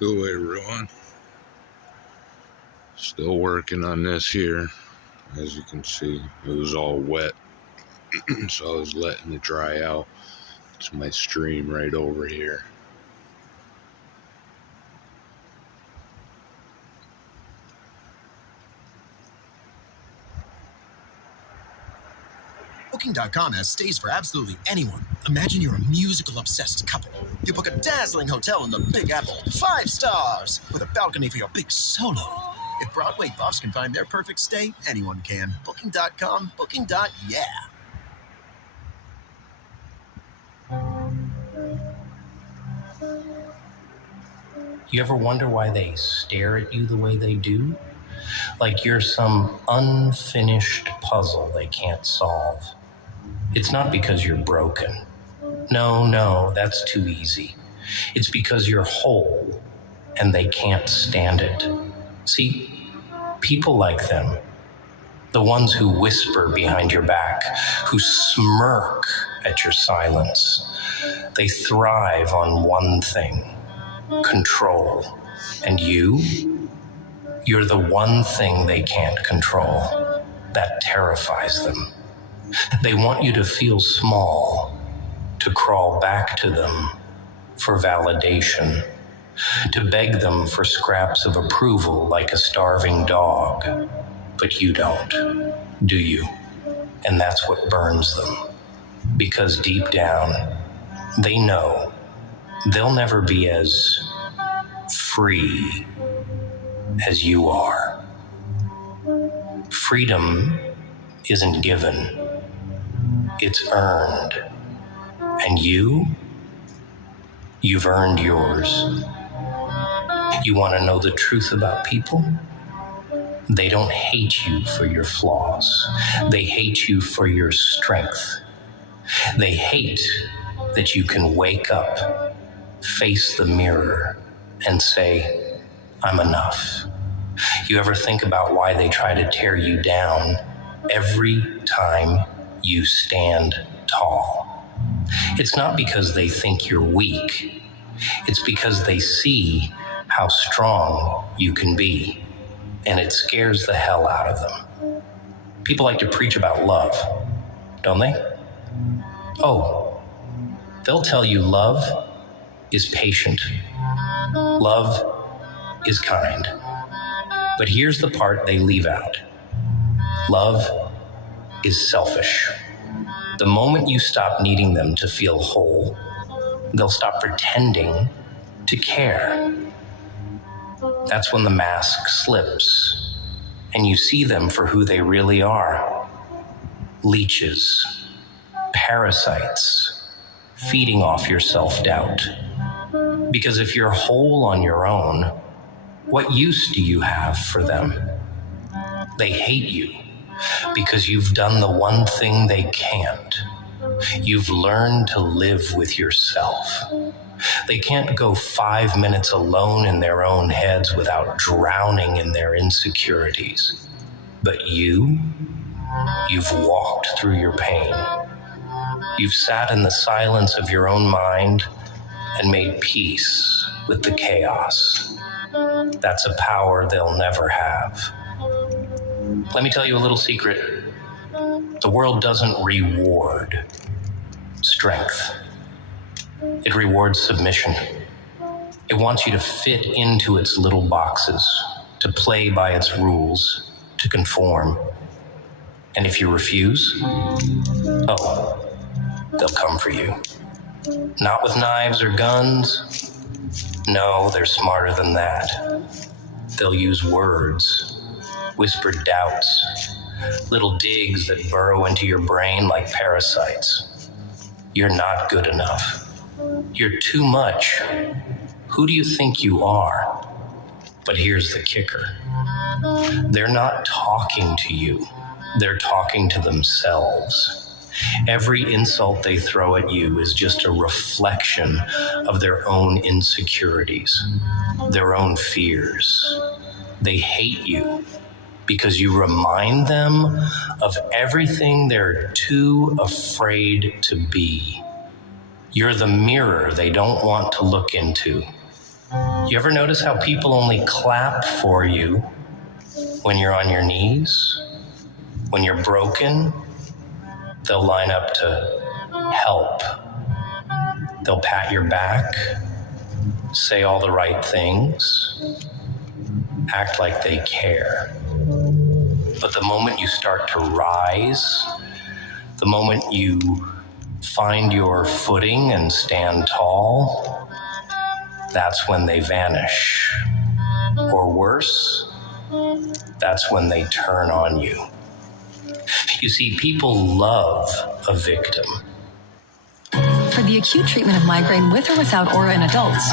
Hello everyone, still working on this here. As you can see, it was all wet, so I was letting it dry out. It's my stream right over here. Booking.com has stays for absolutely anyone. Imagine you're a musical-obsessed couple. You book a dazzling hotel in the Big Apple, 5 stars, with a balcony for your big solo. If Broadway buffs can find their perfect stay, anyone can. Booking.com, Booking.yeah. You ever wonder why they stare at you the way they do? Like you're some unfinished puzzle they can't solve. It's not because you're broken. No, that's too easy. It's because you're whole and they can't stand it. See, people like them, the ones who whisper behind your back, who smirk at your silence, they thrive on one thing: control. And you're the one thing they can't control. That terrifies them. They want you to feel small, to crawl back to them for validation, to beg them for scraps of approval like a starving dog. But you don't, do you? And that's what burns them. Because deep down, they know they'll never be as free as you are. Freedom isn't given, it's earned. And you've earned yours. You want to know the truth about people? They don't hate you for your flaws. They hate you for your strength. They hate that you can wake up, face the mirror, and say, I'm enough. You ever think about why they try to tear you down every time you stand tall? It's not because they think you're weak. It's because they see how strong you can be, and it scares the hell out of them. People like to preach about love, don't they? Oh, they'll tell you love is patient. Love is kind. But here's the part they leave out. Love is selfish. The moment you stop needing them to feel whole, they'll stop pretending to care. That's when the mask slips, and you see them for who they really are. Leeches, parasites, feeding off your self-doubt. Because if you're whole on your own, what use do you have for them? They hate you because you've done the one thing they can't. You've learned to live with yourself. They can't go 5 minutes alone in their own heads without drowning in their insecurities. But you've walked through your pain. You've sat in the silence of your own mind and made peace with the chaos. That's a power they'll never have. Let me tell you a little secret. The world doesn't reward strength. It rewards submission. It wants you to fit into its little boxes, to play by its rules, to conform. And if you refuse, they'll come for you. Not with knives or guns. No, they're smarter than that. They'll use words, whispered doubts, little digs that burrow into your brain like parasites. You're not good enough. You're too much. Who do you think you are? But here's the kicker. They're not talking to you. They're talking to themselves. Every insult they throw at you is just a reflection of their own insecurities, their own fears. They hate you because you remind them of everything they're too afraid to be. You're the mirror they don't want to look into. You ever notice how people only clap for you when you're on your knees? When you're broken, they'll line up to help. They'll pat your back, say all the right things, act like they care. But the moment you start to rise, the moment you find your footing and stand tall, that's when they vanish. Or worse, that's when they turn on you. You see, people love a victim. For the acute treatment of migraine with or without aura in adults,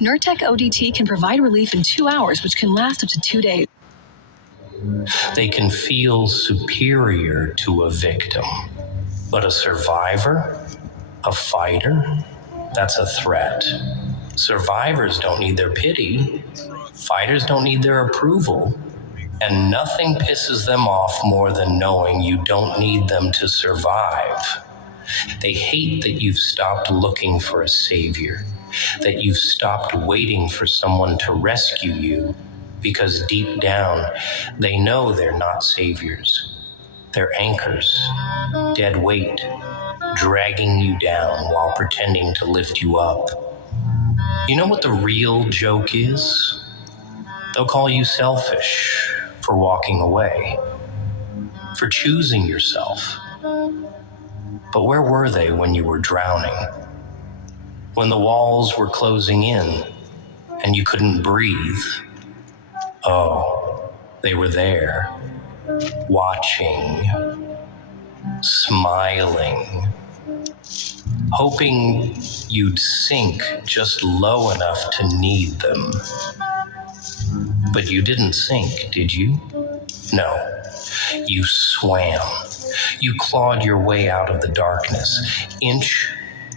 Nurtec ODT can provide relief in 2 hours, which can last up to 2 days. They can feel superior to a victim. But a survivor, a fighter, that's a threat. Survivors don't need their pity. Fighters don't need their approval. And nothing pisses them off more than knowing you don't need them to survive. They hate that you've stopped looking for a savior, that you've stopped waiting for someone to rescue you, because deep down, they know they're not saviors. They're anchors, dead weight, dragging you down while pretending to lift you up. You know what the real joke is? They'll call you selfish for walking away, for choosing yourself. But where were they when you were drowning? When the walls were closing in and you couldn't breathe? Oh, they were there, watching, smiling, hoping you'd sink just low enough to need them. But you didn't sink, did you? No, you swam. You clawed your way out of the darkness, inch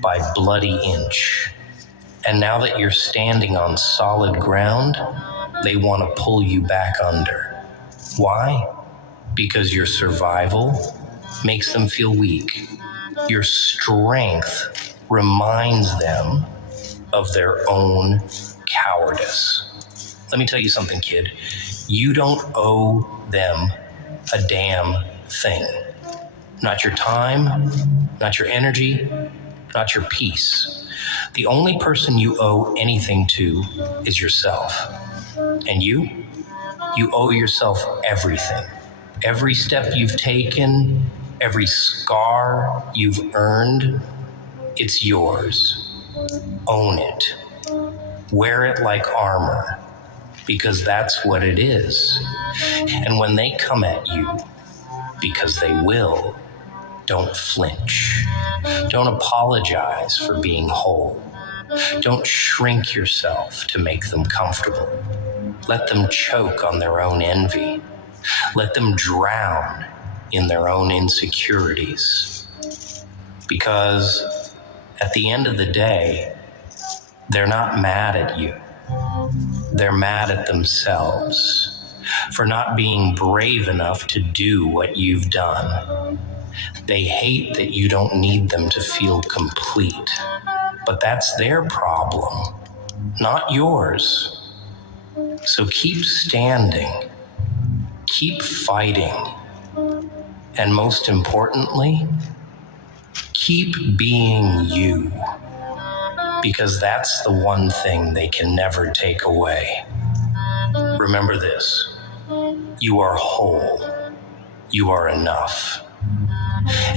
by bloody inch. And now that you're standing on solid ground, they want to pull you back under. Why? Because your survival makes them feel weak. Your strength reminds them of their own cowardice. Let me tell you something, kid. You don't owe them a damn thing. Not your time, not your energy, not your peace. The only person you owe anything to is yourself. And you owe yourself everything. Every step you've taken, every scar you've earned, it's yours. Own it. Wear it like armor, because that's what it is. And when they come at you, because they will, don't flinch. Don't apologize for being whole. Don't shrink yourself to make them comfortable. Let them choke on their own envy. Let them drown in their own insecurities. Because at the end of the day, they're not mad at you. They're mad at themselves for not being brave enough to do what you've done. They hate that you don't need them to feel complete, but that's their problem, not yours. So keep standing, keep fighting, and most importantly, keep being you, because that's the one thing they can never take away. Remember this, you are whole, you are enough.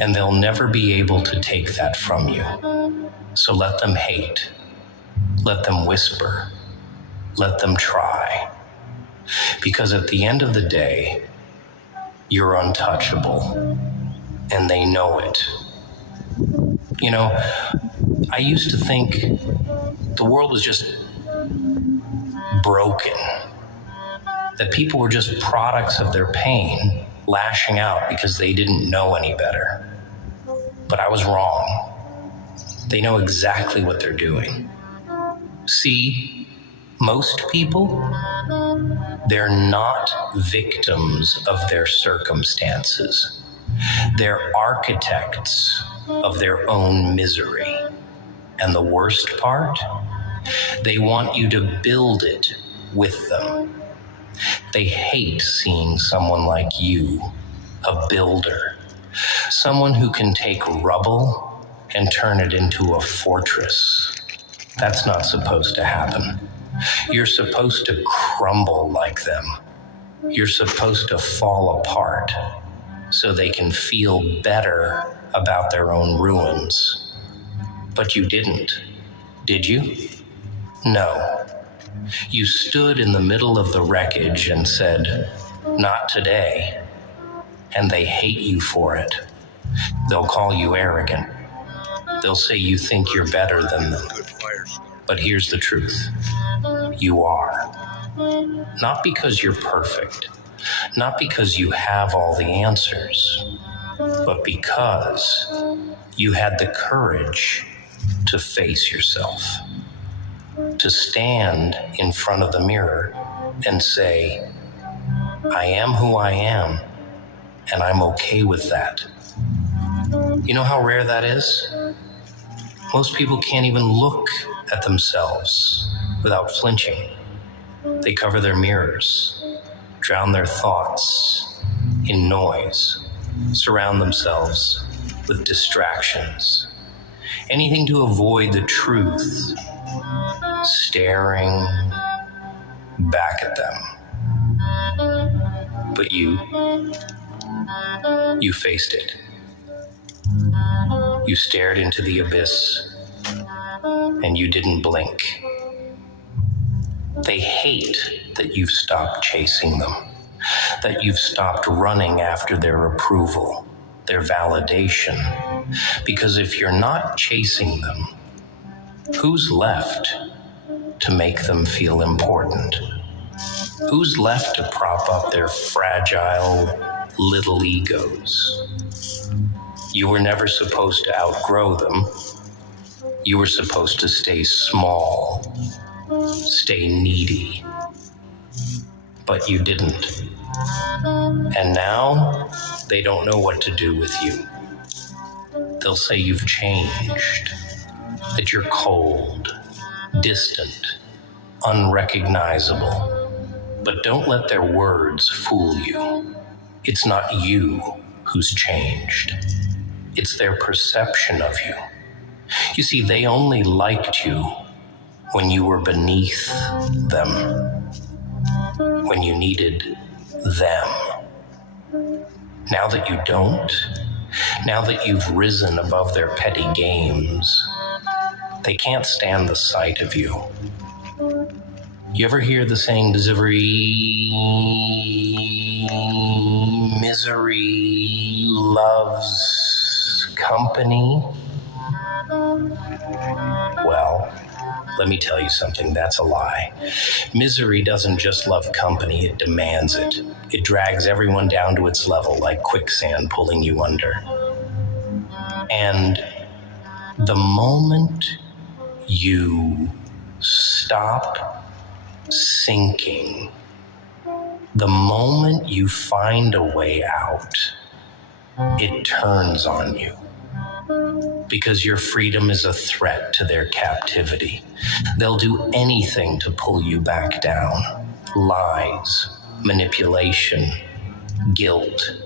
And they'll never be able to take that from you. So let them hate. Let them whisper. Let them try. Because at the end of the day, you're untouchable. And they know it. You know, I used to think the world was just broken. That people were just products of their pain, lashing out because they didn't know any better. But I was wrong. They know exactly what they're doing. See, most people, they're not victims of their circumstances. They're architects of their own misery. And the worst part, They want you to build it with them. They hate seeing someone like you, a builder, someone who can take rubble and turn it into a fortress. That's not supposed to happen. You're supposed to crumble like them. You're supposed to fall apart so they can feel better about their own ruins. But you didn't, did you? No. You stood in the middle of the wreckage and said, "Not today." And they hate you for it. They'll call you arrogant. They'll say you think you're better than them. But here's the truth. You are. Not because you're perfect, not because you have all the answers, but because you had the courage to face yourself, to stand in front of the mirror and say, "I am who I am, and I'm okay with that." You know how rare that is? Most people can't even look at themselves without flinching. They cover their mirrors, drown their thoughts in noise, surround themselves with distractions, anything to avoid the truth staring back at them. But you faced it. You stared into the abyss, and you didn't blink. They hate that you've stopped chasing them, that you've stopped running after their approval, their validation. Because if you're not chasing them, who's left to make them feel important? Who's left to prop up their fragile little egos? You were never supposed to outgrow them. You were supposed to stay small, stay needy. But you didn't. And now they don't know what to do with you. They'll say you've changed, that you're cold, distant, unrecognizable. But don't let their words fool you. It's not you who's changed. It's their perception of you. You see, they only liked you when you were beneath them, when you needed them. Now that you don't, now that you've risen above their petty games, they can't stand the sight of you. You ever hear the saying, misery loves company? Well, let me tell you something, that's a lie. Misery doesn't just love company, it demands it. It drags everyone down to its level like quicksand pulling you under. And the moment you stop sinking, the moment you find a way out, it turns on you. Because your freedom is a threat to their captivity. They'll do anything to pull you back down. Lies, manipulation, guilt.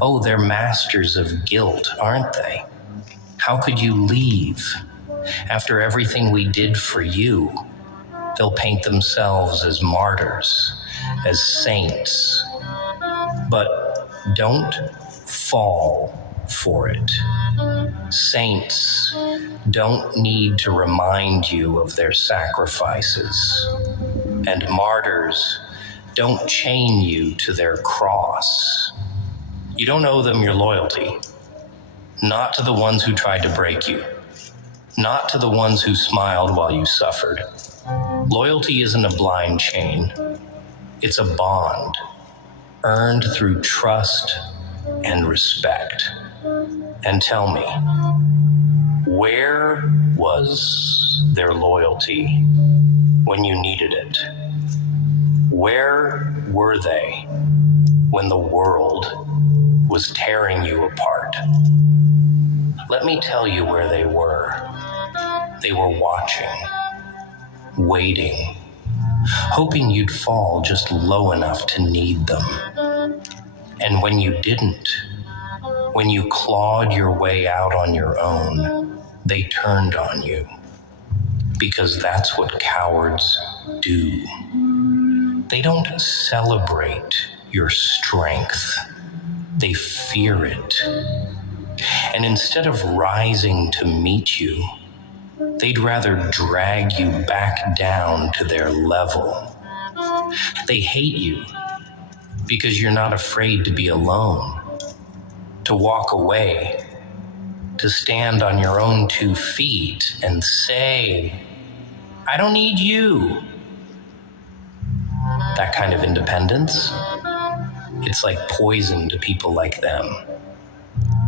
Oh, they're masters of guilt, aren't they? How could you leave? After everything we did for you, they'll paint themselves as martyrs, as saints. But don't fall for it. Saints don't need to remind you of their sacrifices, and martyrs don't chain you to their cross. You don't owe them your loyalty, not to the ones who tried to break you, not to the ones who smiled while you suffered. Loyalty isn't a blind chain, it's a bond, earned through trust and respect. And tell me, where was their loyalty when you needed it? Where were they when the world was tearing you apart? Let me tell you where they were. They were watching. waiting, hoping you'd fall just low enough to need them. And when you didn't, when you clawed your way out on your own, they turned on you. Because that's what cowards do. They don't celebrate your strength. They fear it. And instead of rising to meet you, they'd rather drag you back down to their level. They hate you because you're not afraid to be alone, to walk away, to stand on your own 2 feet and say, I don't need you. That kind of independence, it's like poison to people like them.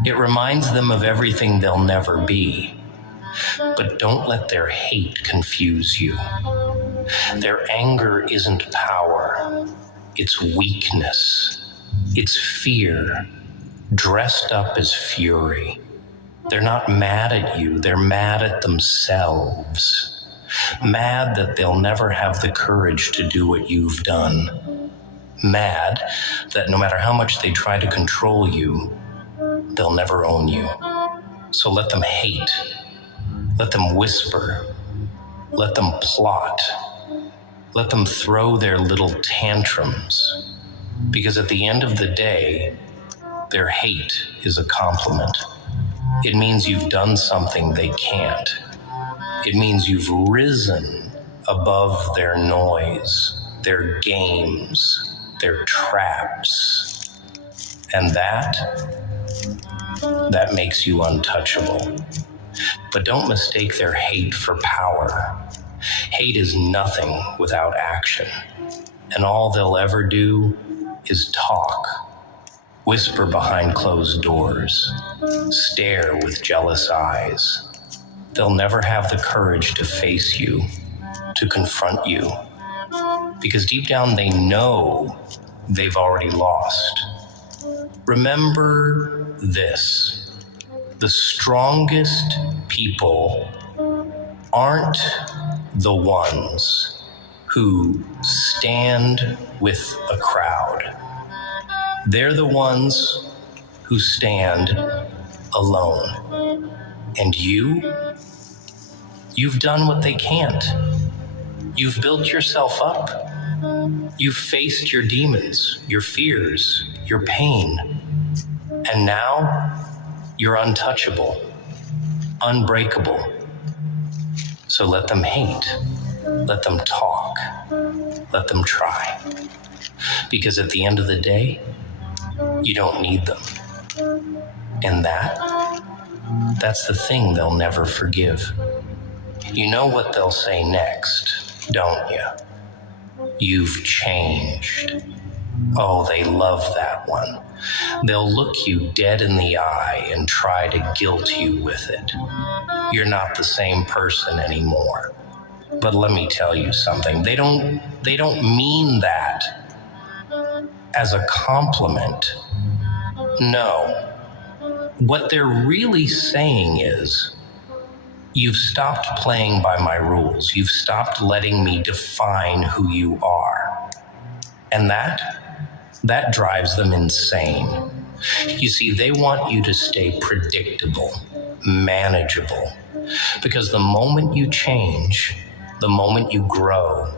It reminds them of everything they'll never be. But don't let their hate confuse you. Their anger isn't power. It's weakness. It's fear, dressed up as fury. They're not mad at you. They're mad at themselves. Mad that they'll never have the courage to do what you've done. Mad that no matter how much they try to control you, they'll never own you. So let them hate. Let them whisper. Let them plot. Let them throw their little tantrums. Because at the end of the day, their hate is a compliment. It means you've done something they can't. It means you've risen above their noise, their games, their traps. And that makes you untouchable. But don't mistake their hate for power. Hate is nothing without action. And all they'll ever do is talk, whisper behind closed doors, stare with jealous eyes. They'll never have the courage to face you, to confront you, because deep down they know they've already lost. Remember this: the strongest people aren't the ones who stand with a crowd. They're the ones who stand alone. And you've done what they can't. You've built yourself up. You've faced your demons, your fears, your pain. And now you're untouchable, unbreakable. So let them hate, let them talk, let them try. Because at the end of the day, you don't need them. And that's the thing they'll never forgive. You know what they'll say next, don't you? You've changed. Oh, they love that one. They'll look you dead in the eye and try to guilt you with it. You're not the same person anymore. But let me tell you something. They don't mean that as a compliment. No. What they're really saying is, you've stopped playing by my rules. You've stopped letting me define who you are. And that drives them insane. You see, they want you to stay predictable, manageable, because the moment you change, the moment you grow,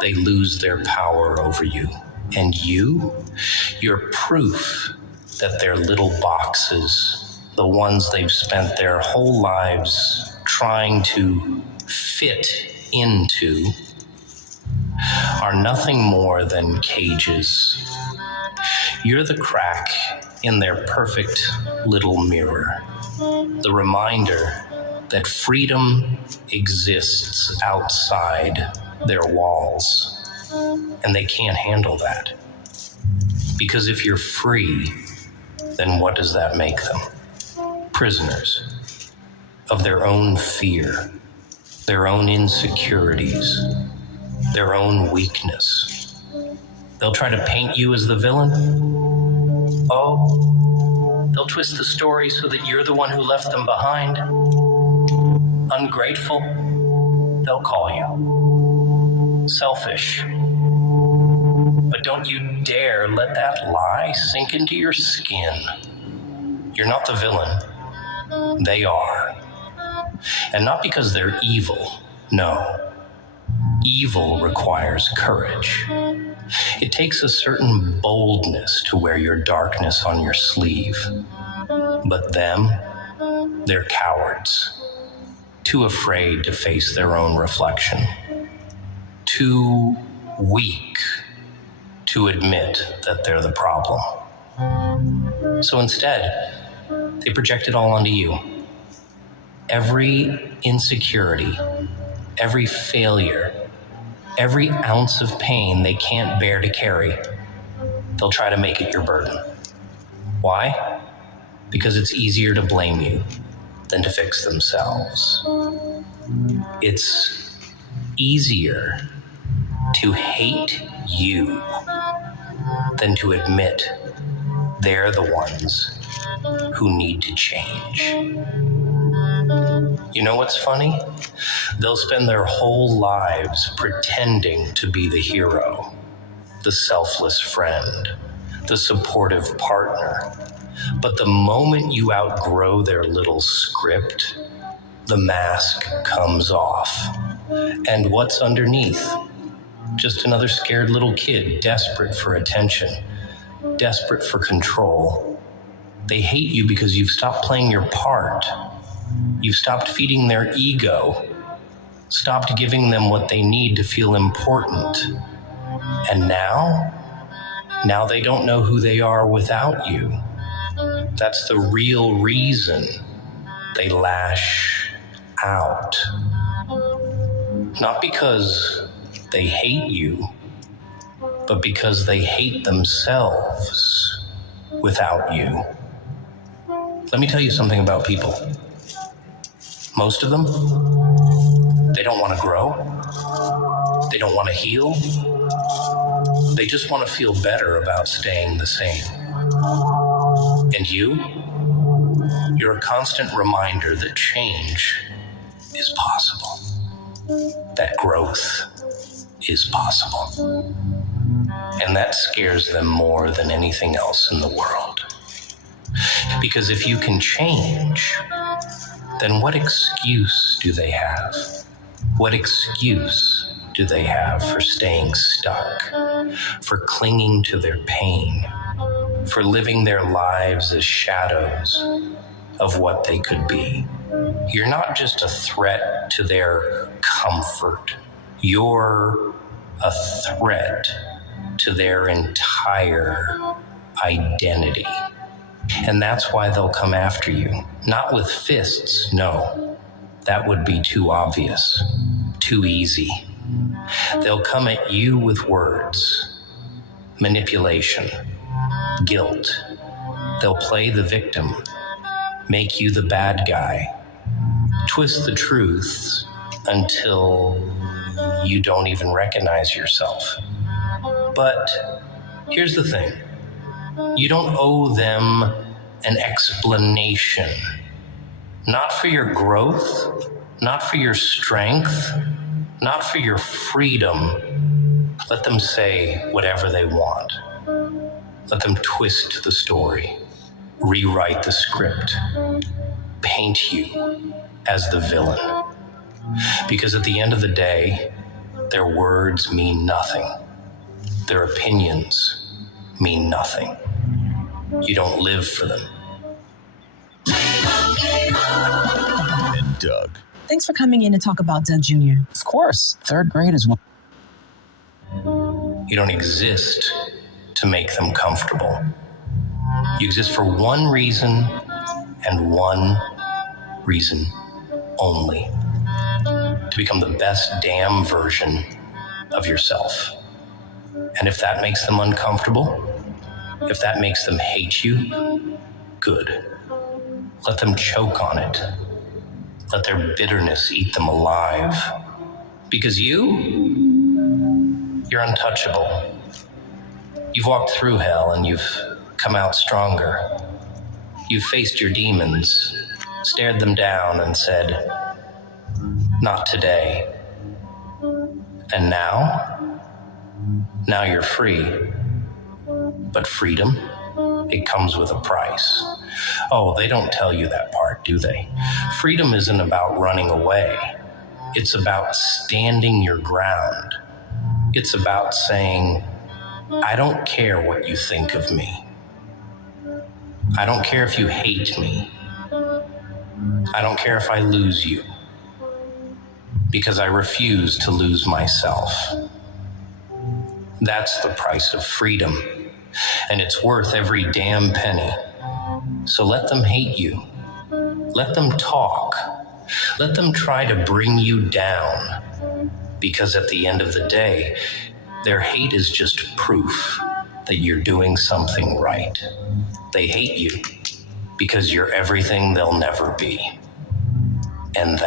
they lose their power over you. And you're proof that their little boxes, the ones they've spent their whole lives trying to fit into, are nothing more than cages. You're the crack in their perfect little mirror, the reminder that freedom exists outside their walls, and they can't handle that. Because if you're free, then what does that make them? Prisoners of their own fear, their own insecurities, their own weakness. They'll try to paint you as the villain. Oh, they'll twist the story so that you're the one who left them behind. Ungrateful, they'll call you selfish. But don't you dare let that lie sink into your skin. You're not the villain. They are. And not because they're evil. No. Evil requires courage. It takes a certain boldness to wear your darkness on your sleeve. But them, they're cowards. Too afraid to face their own reflection. Too weak to admit that they're the problem. So instead, they project it all onto you. Every insecurity, every failure, every ounce of pain they can't bear to carry, they'll try to make it your burden. Why? Because it's easier to blame you than to fix themselves. It's easier to hate you than to admit they're the ones who need to change. You know what's funny? They'll spend their whole lives pretending to be the hero, the selfless friend, the supportive partner. But the moment you outgrow their little script, the mask comes off. And what's underneath? Just another scared little kid, desperate for attention, desperate for control. They hate you because you've stopped playing your part. You've stopped feeding their ego, stopped giving them what they need to feel important. And now they don't know who they are without you. That's the real reason they lash out. Not because they hate you, but because they hate themselves without you. Let me tell you something about people. Most of them, they don't want to grow. They don't want to heal. They just want to feel better about staying the same. And you're a constant reminder that change is possible, that growth is possible. And that scares them more than anything else in the world. Because if you can change, then what excuse do they have? What excuse do they have for staying stuck, for clinging to their pain, for living their lives as shadows of what they could be? You're not just a threat to their comfort. You're a threat to their entire identity. And that's why they'll come after you. Not with fists, no. That would be too obvious, too easy. They'll come at you with words, manipulation, guilt. They'll play the victim, make you the bad guy, twist the truth until you don't even recognize yourself. But here's the thing. You don't owe them an explanation. Not for your growth, not for your strength, not for your freedom. Let them say whatever they want. Let them twist the story, rewrite the script, paint you as the villain. Because at the end of the day, their words mean nothing. Their opinions mean nothing. You don't live for them. And Doug. Thanks for coming in to talk about Doug Jr. Of course, third grade is one. You don't exist to make them comfortable. You exist for one reason and one reason only. To become the best damn version of yourself. And if that makes them uncomfortable, if that makes them hate you, good. Let them choke on it. Let their bitterness eat them alive. Because you're untouchable. You've walked through hell and you've come out stronger. You've faced your demons, stared them down and said, not today. And now you're free. But freedom, it comes with a price. Oh, they don't tell you that part, do they? Freedom isn't about running away. It's about standing your ground. It's about saying, I don't care what you think of me. I don't care if you hate me. I don't care if I lose you. Because I refuse to lose myself. That's the price of freedom. And it's worth every damn penny. So let them hate you. Let them talk. Let them try to bring you down. Because at the end of the day, their hate is just proof that you're doing something right. They hate you because you're everything they'll never be. And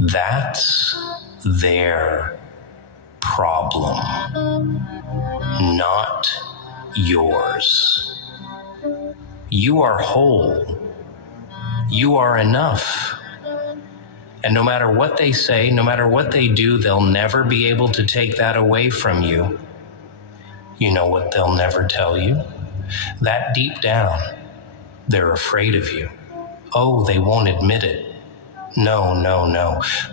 that's their problem, not yours. You are whole. You are enough. And no matter what they say, no matter what they do, they'll never be able to take that away from you. You know what they'll never tell you? That deep down, they're afraid of you. Oh, they won't admit it. No.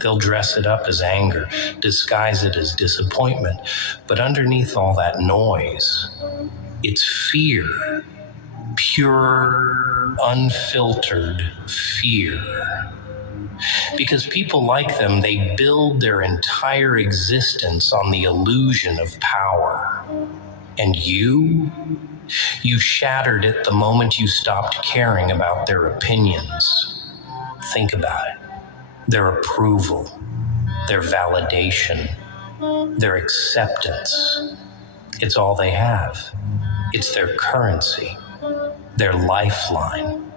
They'll dress it up as anger, disguise it as disappointment. But underneath all that noise, it's fear. Pure, unfiltered fear. Because people like them, they build their entire existence on the illusion of power. And you shattered it the moment you stopped caring about their opinions. Think about it. Their approval, their validation, their acceptance. It's all they have. It's their currency, their lifeline,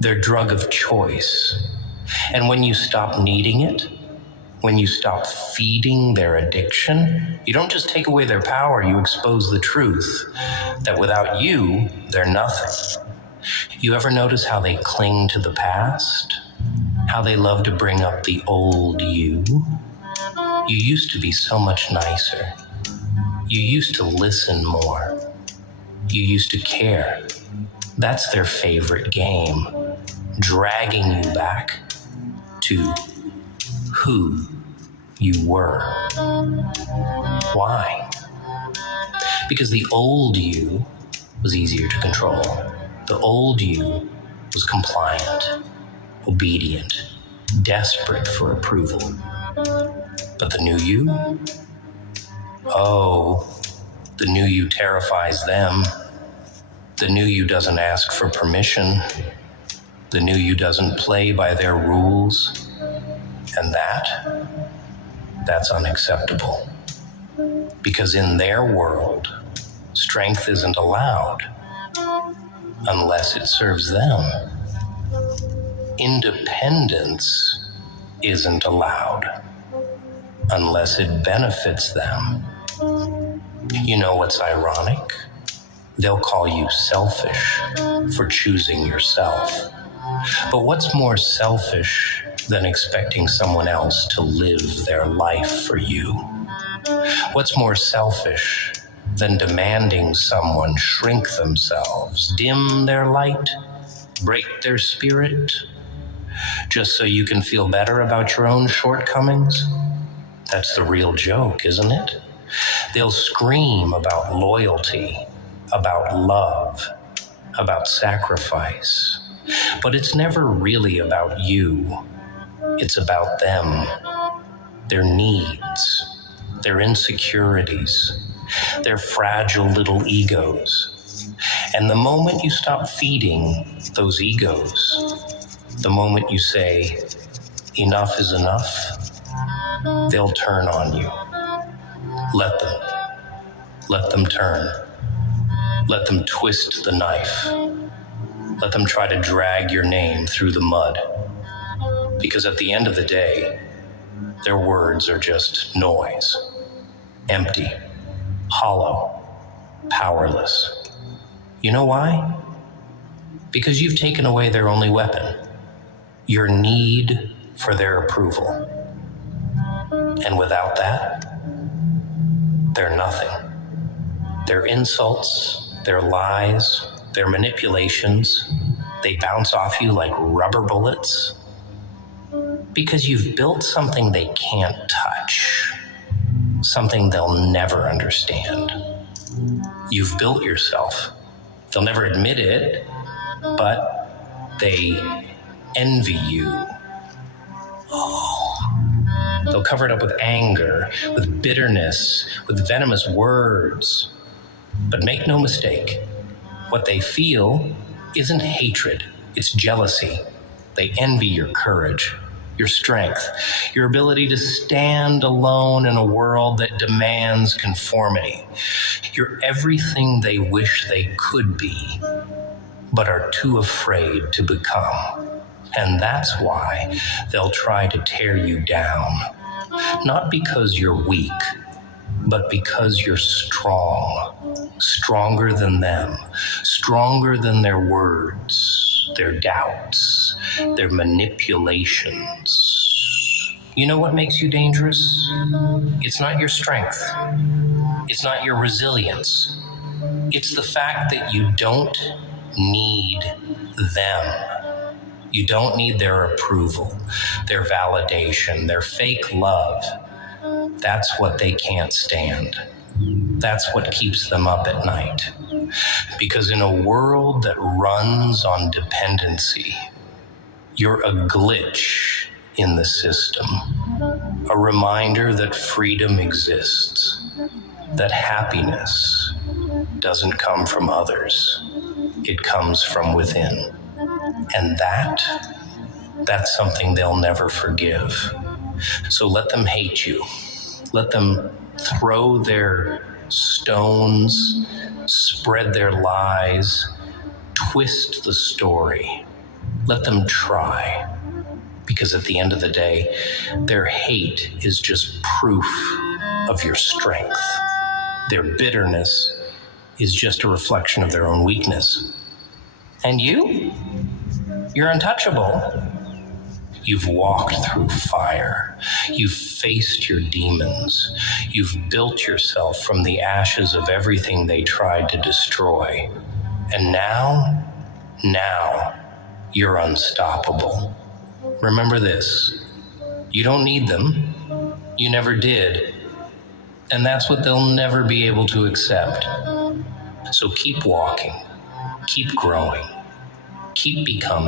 their drug of choice. And when you stop needing it, when you stop feeding their addiction, you don't just take away their power, you expose the truth that without you, they're nothing. You ever notice how they cling to the past? How they love to bring up the old you? You used to be so much nicer. You used to listen more. You used to care. That's their favorite game, dragging you back to who you were. Why? Because the old you was easier to control. The old you was compliant, obedient, desperate for approval. But the new you? Oh, the new you terrifies them. The new you doesn't ask for permission. The new you doesn't play by their rules. And that's unacceptable. Because in their world, strength isn't allowed unless it serves them. Independence isn't allowed unless it benefits them. You know what's ironic? They'll call you selfish for choosing yourself. But what's more selfish than expecting someone else to live their life for you? What's more selfish than demanding someone shrink themselves, dim their light, break their spirit, just so you can feel better about your own shortcomings? That's the real joke, isn't it? They'll scream about loyalty, about love, about sacrifice. But it's never really about you. It's about them, their needs, their insecurities, their fragile little egos. And the moment you stop feeding those egos, the moment you say, enough is enough, they'll turn on you. Let them turn. Let them twist the knife. Let them try to drag your name through the mud. Because at the end of the day, their words are just noise. Empty, hollow, powerless. You know why? Because you've taken away their only weapon, your need for their approval. And without that, they're nothing. Their insults, their lies, their manipulations, they bounce off you like rubber bullets because you've built something they can't touch, something they'll never understand. You've built yourself. They'll never admit it, but they envy you. They'll cover it up with anger, with bitterness, with venomous words. But make no mistake, what they feel isn't hatred, it's jealousy. They envy your courage, your strength, your ability to stand alone in a world that demands conformity. You're everything they wish they could be, but are too afraid to become. And that's why they'll try to tear you down. Not because you're weak, but because you're strong. Stronger than them. Stronger than their words, their doubts, their manipulations. You know what makes you dangerous? It's not your strength. It's not your resilience. It's the fact that you don't need them. You don't need their approval, their validation, their fake love. That's what they can't stand. That's what keeps them up at night. Because in a world that runs on dependency, you're a glitch in the system, a reminder that freedom exists, that happiness doesn't come from others, it comes from within. And that's something they'll never forgive. So let them hate you. Let them throw their stones, spread their lies, twist the story. Let them try. Because at the end of the day, their hate is just proof of your strength. Their bitterness is just a reflection of their own weakness. And you're untouchable. You've walked through fire. You've faced your demons. You've built yourself from the ashes of everything they tried to destroy. And now you're unstoppable. Remember this, you don't need them. You never did. And that's what they'll never be able to accept. So keep walking, keep growing, keep becoming.